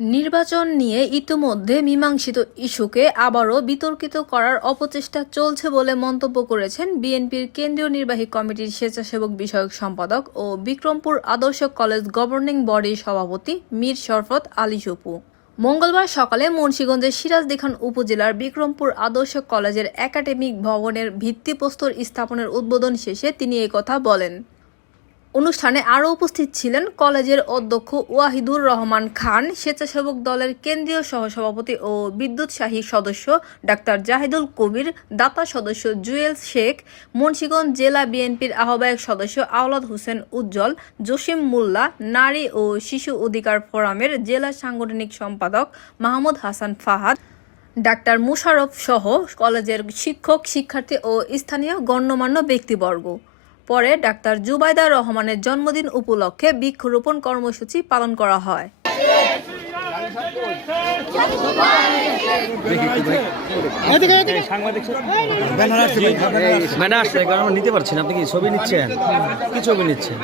নির্বাচন নিয়ে ইতিমধ্যে মীমাংসিত ইস্যুকে আবারও বিতর্কিত করার অপচেষ্টা চলছে বলে মন্তব্য করেছেন বিএনপির কেন্দ্রীয় নির্বাহী কমিটির স্বেচ্ছাসেবক বিষয়ক সম্পাদক ও বিক্রমপুর আদর্শ কলেজ গভর্নিং বডির সভাপতি মীর শরফত আলী সুপু। মঙ্গলবার সকালে মুন্সিগঞ্জের সিরাজদিখান উপজেলার বিক্রমপুর আদর্শ কলেজের একাডেমিক ভবনের ভিত্তিপ্রস্তর স্থাপনের উদ্বোধন শেষে তিনি কথা বলেন। অনুষ্ঠানে আরও উপস্থিত ছিলেন কলেজের অধ্যক্ষ ওয়াহিদুর রহমান খান, স্বেচ্ছাসেবক দলের কেন্দ্রীয় সহসভাপতি ও বিদ্যুৎসাহী সদস্য ডাক্তার জাহিদুল কবির, দাতা সদস্য জুয়েল শেখ, মুন্সিগঞ্জ জেলা বিএনপির আহ্বায়ক সদস্য আওলাদ হোসেন উজ্জ্বল, জসিম মোল্লা, নারী ও শিশু অধিকার ফোরামের জেলা সাংগঠনিক সম্পাদক মাহমুদ হাসান ফাহাদ, ডাক্তার মুশারফ সহ কলেজের শিক্ষক, শিক্ষার্থী ও স্থানীয় গণ্যমান্য ব্যক্তিবর্গ। পরে ডাক্তার জুবাইদা রহমানের জন্মদিন উপলক্ষে বৃক্ষরোপণ কর্মসূচি পালন করা হয়। নিতে পারছি না। আপনি কি ছবি নিচ্ছেন? কি ছবি নিচ্ছেন?